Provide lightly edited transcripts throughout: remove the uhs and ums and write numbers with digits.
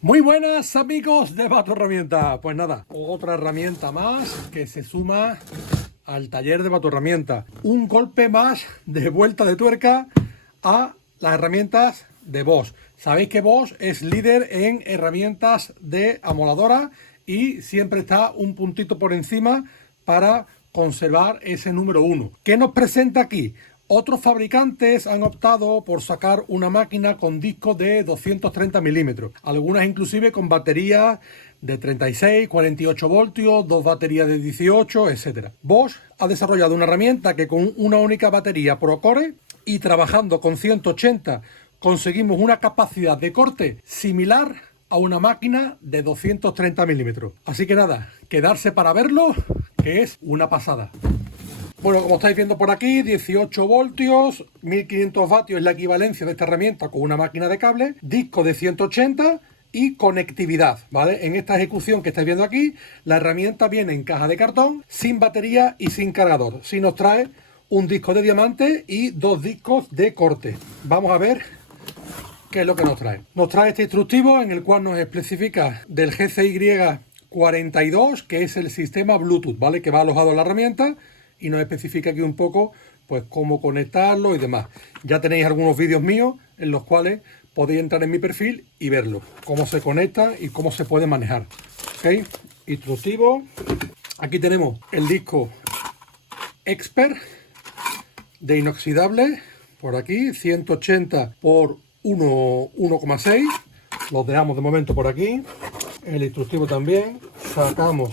Muy buenas amigos de Bato Herramienta. Pues nada, otra herramienta más que se suma al taller de Bato Herramienta. Un golpe más de vuelta de tuerca a las herramientas de Bosch. Sabéis que Bosch es líder en herramientas de amoladora y siempre está un puntito por encima para conservar ese número 1. ¿Qué nos presenta aquí? Otros fabricantes han optado por sacar una máquina con discos de 230 milímetros, algunas inclusive con baterías de 36, 48 voltios, dos baterías de 18, etc. Bosch ha desarrollado una herramienta que con una única batería Procore y trabajando con 180 conseguimos una capacidad de corte similar a una máquina de 230 milímetros. Así que nada, quedarse para verlo, que es una pasada. Bueno, como estáis viendo por aquí, 18 voltios, 1500 vatios es la equivalencia de esta herramienta con una máquina de cable, disco de 180 y conectividad, ¿vale? En esta ejecución que estáis viendo aquí, la herramienta viene en caja de cartón, sin batería y sin cargador. Sí nos trae un disco de diamante y dos discos de corte. Vamos a ver qué es lo que nos trae. Nos trae este instructivo en el cual nos especifica del GCY 42, que es el sistema Bluetooth, ¿vale? Que va alojado en la herramienta. Y nos especifica aquí un poco pues cómo conectarlo y demás. Ya tenéis algunos vídeos míos en los cuales podéis entrar en mi perfil y verlo, cómo se conecta y cómo se puede manejar. ¿Ok? Instructivo. Aquí tenemos el disco Expert de inoxidable, por aquí, 180 por 1,6. Los dejamos de momento por aquí. El instructivo también. Sacamos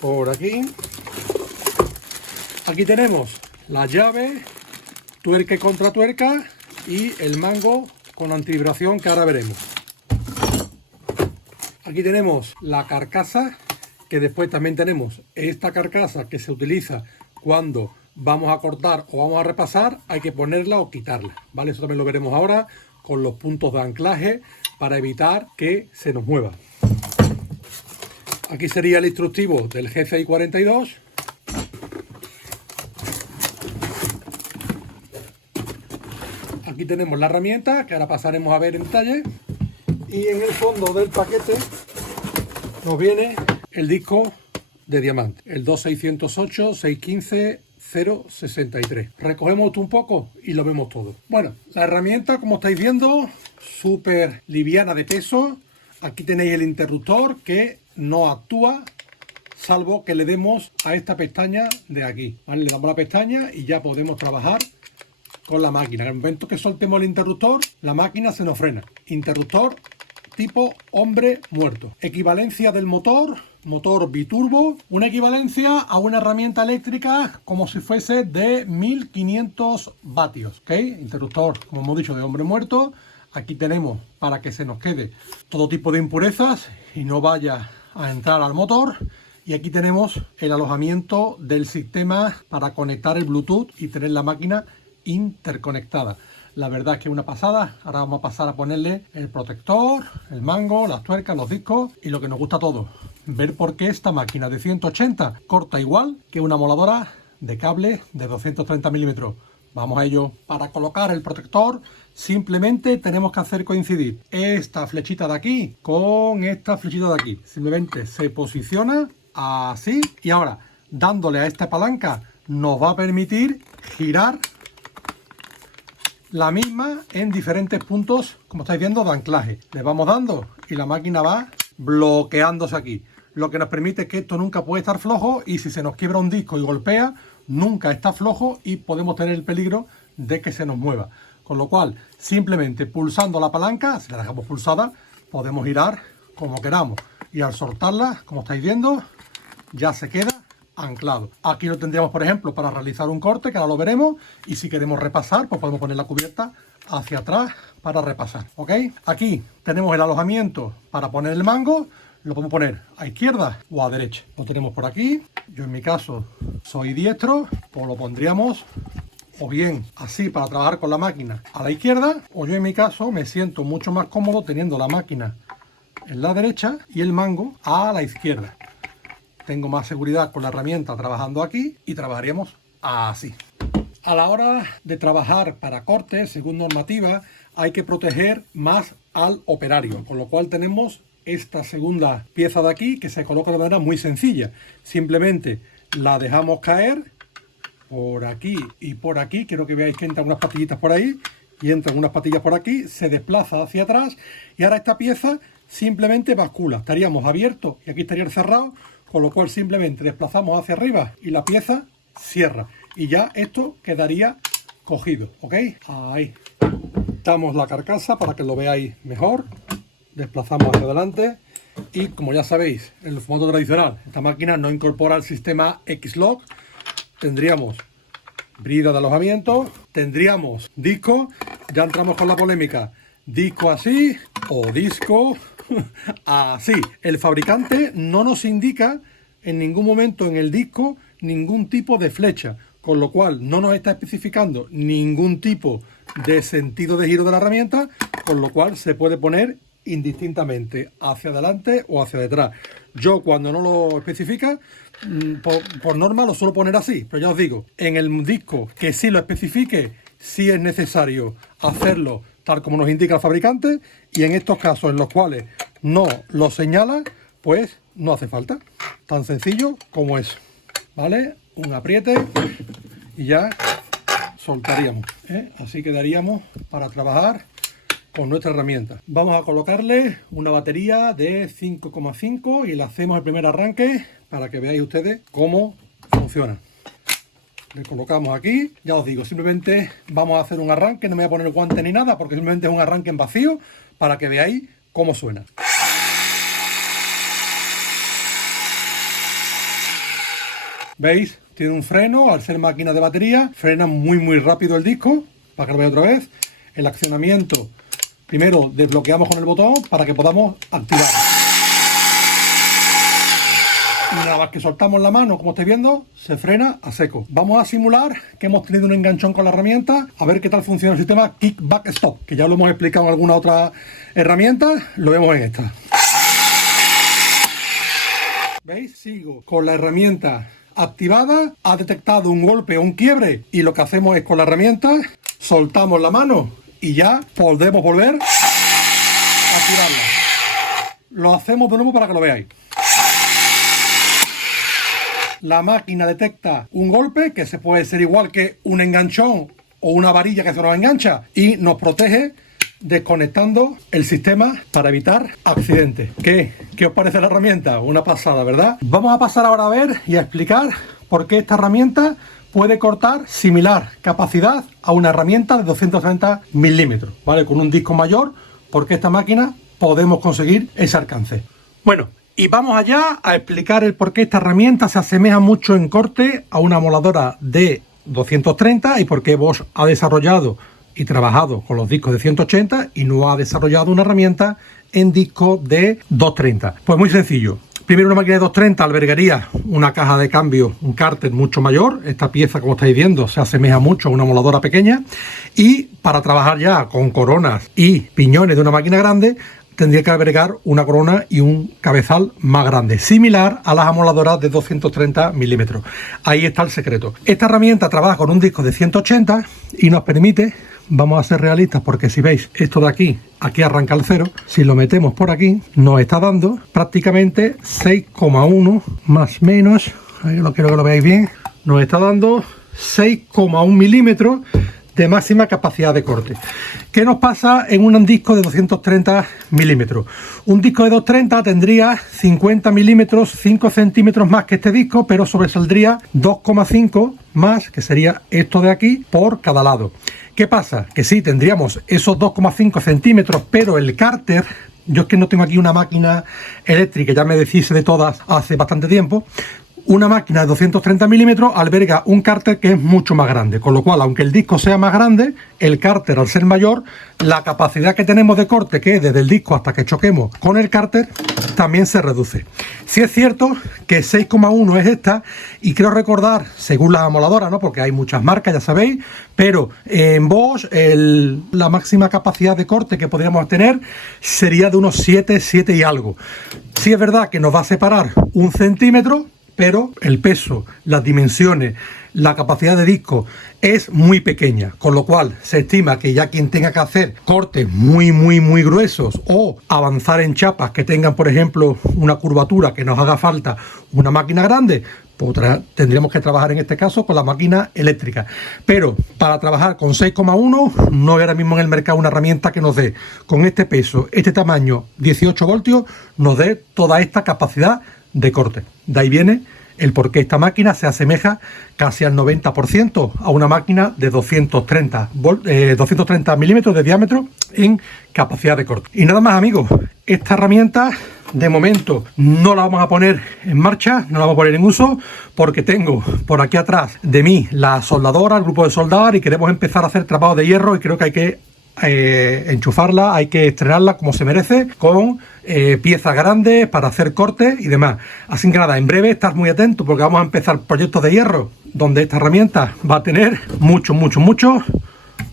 por aquí. Aquí tenemos la llave, tuerca y contra tuerca y el mango con antivibración que ahora veremos. Aquí tenemos la carcasa, que después también tenemos esta carcasa que se utiliza cuando vamos a cortar o vamos a repasar, hay que ponerla o quitarla, ¿vale? Eso también lo veremos ahora con los puntos de anclaje para evitar que se nos mueva. Aquí sería el instructivo del GCI 42. Aquí tenemos la herramienta que ahora pasaremos a ver en detalle y en el fondo del paquete nos viene el disco de diamante, el 2608 615 063. Recogemos esto un poco y lo vemos todo. Bueno, la herramienta, como estáis viendo, súper liviana de peso. Aquí tenéis el interruptor que no actúa salvo que le demos a esta pestaña de aquí, ¿vale? Le damos la pestaña y ya podemos trabajar con la máquina. En el momento que soltemos el interruptor, la máquina se nos frena. Interruptor tipo hombre muerto. Equivalencia del motor, motor biturbo. Una equivalencia a una herramienta eléctrica como si fuese de 1500 vatios. ¿Ok? Interruptor, como hemos dicho, de hombre muerto. Aquí tenemos para que se nos quede todo tipo de impurezas y no vaya a entrar al motor. Y aquí tenemos el alojamiento del sistema para conectar el Bluetooth y tener la máquina interconectada. La verdad es que es una pasada. Ahora vamos a pasar a ponerle el protector, el mango, las tuercas, los discos y lo que nos gusta a todos, ver por qué esta máquina de 180 corta igual que una moladora de cable de 230 milímetros. Vamos a ello. Para colocar el protector simplemente tenemos que hacer coincidir esta flechita de aquí con esta flechita de aquí. Simplemente se posiciona así y ahora dándole a esta palanca nos va a permitir girar la misma en diferentes puntos, como estáis viendo, de anclaje. Le vamos dando y la máquina va bloqueándose aquí. Lo que nos permite es que esto nunca puede estar flojo y si se nos quiebra un disco y golpea, nunca está flojo y podemos tener el peligro de que se nos mueva. Con lo cual, simplemente pulsando la palanca, si la dejamos pulsada, podemos girar como queramos. Y al soltarla, como estáis viendo, ya se queda anclado. Aquí lo tendríamos, por ejemplo, para realizar un corte, que ahora lo veremos, y si queremos repasar, pues podemos poner la cubierta hacia atrás para repasar, ¿ok? Aquí tenemos el alojamiento para poner el mango, lo podemos poner a izquierda o a derecha. Lo tenemos por aquí. Yo en mi caso soy diestro, pues lo pondríamos o bien así para trabajar con la máquina a la izquierda, o yo en mi caso me siento mucho más cómodo teniendo la máquina en la derecha y el mango a la izquierda. Tengo más seguridad con la herramienta trabajando aquí y trabajaríamos así. A la hora de trabajar para cortes, según normativa, hay que proteger más al operario, con lo cual tenemos esta segunda pieza de aquí que se coloca de manera muy sencilla. Simplemente la dejamos caer por aquí y por aquí. Quiero que veáis que entran unas patillitas por ahí y entran unas patillas por aquí, se desplaza hacia atrás y ahora esta pieza simplemente bascula. Estaríamos abiertos y aquí estaría cerrado, con lo cual simplemente desplazamos hacia arriba y la pieza cierra y ya esto quedaría cogido, ¿ok? Ahí damos la carcasa para que lo veáis mejor. Desplazamos hacia adelante y, como ya sabéis, en el formato tradicional esta máquina no incorpora el sistema X-Lock. Tendríamos brida de alojamiento, tendríamos disco, ya entramos con la polémica, disco así o disco así. El fabricante no nos indica en ningún momento en el disco ningún tipo de flecha, con lo cual no nos está especificando ningún tipo de sentido de giro de la herramienta, con lo cual se puede poner indistintamente hacia adelante o hacia detrás. Yo, cuando no lo especifica, por norma lo suelo poner así, pero ya os digo, en el disco que sí lo especifique, sí es necesario hacerlo tal como nos indica el fabricante, y en estos casos en los cuales no lo señala, pues no hace falta. Tan sencillo como eso, ¿vale? Un apriete y ya soltaríamos, ¿eh? Así quedaríamos para trabajar con nuestra herramienta. Vamos a colocarle una batería de 5,5 y le hacemos el primer arranque para que veáis ustedes cómo funciona. Le colocamos aquí, ya os digo, simplemente vamos a hacer un arranque, no me voy a poner el guante ni nada porque simplemente es un arranque en vacío para que veáis cómo suena. ¿Veis? Tiene un freno, al ser máquina de batería, frena muy rápido el disco, para que lo veáis otra vez. El accionamiento, primero desbloqueamos con el botón para que podamos activar. Y nada más que soltamos la mano, como estáis viendo, se frena a seco. Vamos a simular que hemos tenido un enganchón con la herramienta, a ver qué tal funciona el sistema Kick Back Stop, que ya lo hemos explicado en alguna otra herramienta, lo vemos en esta. ¿Veis? Sigo con la herramienta activada, ha detectado un golpe o un quiebre y lo que hacemos es con la herramienta soltamos la mano y ya podemos volver a tirarla. Lo hacemos de nuevo para que lo veáis. La máquina detecta un golpe que se puede ser igual que un enganchón o una varilla que se nos engancha y nos protege desconectando el sistema para evitar accidentes. ¿Qué os parece la herramienta? Una pasada, ¿verdad? Vamos a pasar ahora a ver y a explicar por qué esta herramienta puede cortar similar capacidad a una herramienta de 230 milímetros, ¿vale? Con un disco mayor, porque esta máquina podemos conseguir ese alcance. Bueno, y vamos allá a explicar el por qué esta herramienta se asemeja mucho en corte a una moladora de 230 y por qué Bosch ha desarrollado y trabajado con los discos de 180 y no ha desarrollado una herramienta en disco de 230. Pues muy sencillo. Primero, una máquina de 230 albergaría una caja de cambio, un cárter mucho mayor. Esta pieza, como estáis viendo, se asemeja mucho a una moladora pequeña. Y para trabajar ya con coronas y piñones de una máquina grande, tendría que albergar una corona y un cabezal más grande, similar a las amoladoras de 230 milímetros. Ahí está el secreto. Esta herramienta trabaja con un disco de 180 y nos permite, vamos a ser realistas, porque si veis esto de aquí, aquí arranca el cero, si lo metemos por aquí, nos está dando prácticamente 6,1 más menos, ahí lo quiero que lo veáis bien, nos está dando 6,1 milímetros de máxima capacidad de corte. ¿Qué nos pasa en un disco de 230 milímetros? Un disco de 230 tendría 50 milímetros, 5 centímetros más que este disco, pero sobresaldría 2,5 más, que sería esto de aquí, por cada lado. ¿Qué pasa? Que sí, tendríamos esos 2,5 centímetros, pero el cárter, yo es que no tengo aquí una máquina eléctrica, ya me deshice de todas hace bastante tiempo. Una máquina de 230 milímetros alberga un cárter que es mucho más grande, con lo cual, aunque el disco sea más grande, el cárter, al ser mayor, la capacidad que tenemos de corte, que es desde el disco hasta que choquemos con el cárter, también se reduce. Sí es cierto que 6,1 es esta, y quiero recordar, según las amoladoras, ¿no? Porque hay muchas marcas, ya sabéis, pero en Bosch la máxima capacidad de corte que podríamos tener sería de unos 7 y algo. Sí es verdad que nos va a separar 1 centímetro, pero el peso, las dimensiones, la capacidad de disco es muy pequeña, con lo cual se estima que ya quien tenga que hacer cortes muy gruesos o avanzar en chapas que tengan, por ejemplo, una curvatura que nos haga falta una máquina grande, pues tendríamos que trabajar en este caso con la máquina eléctrica. Pero para trabajar con 6,1 no hay ahora mismo en el mercado una herramienta que nos dé con este peso, este tamaño, 18 voltios, nos dé toda esta capacidad de corte. De ahí viene el por qué esta máquina se asemeja casi al 90% a una máquina de 230 milímetros de diámetro en capacidad de corte. Y nada más, amigos, esta herramienta de momento no la vamos a poner en marcha, no la vamos a poner en uso, porque tengo por aquí atrás de mí la soldadora, el grupo de soldar, y queremos empezar a hacer trapado de hierro, y creo que hay que enchufarla, hay que estrenarla como se merece, con piezas grandes para hacer cortes y demás. Así que nada, en breve estar muy atentos, porque vamos a empezar proyectos de hierro donde esta herramienta va a tener mucho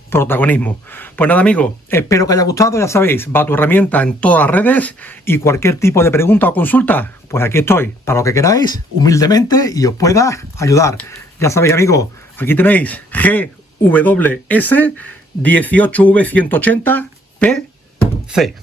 protagonismo. Pues nada, amigos, espero que haya gustado. Ya sabéis, va tu herramienta en todas las redes, y cualquier tipo de pregunta o consulta, pues aquí estoy para lo que queráis, humildemente, y os pueda ayudar. Ya sabéis, amigos, aquí tenéis GWS 18V180 PC.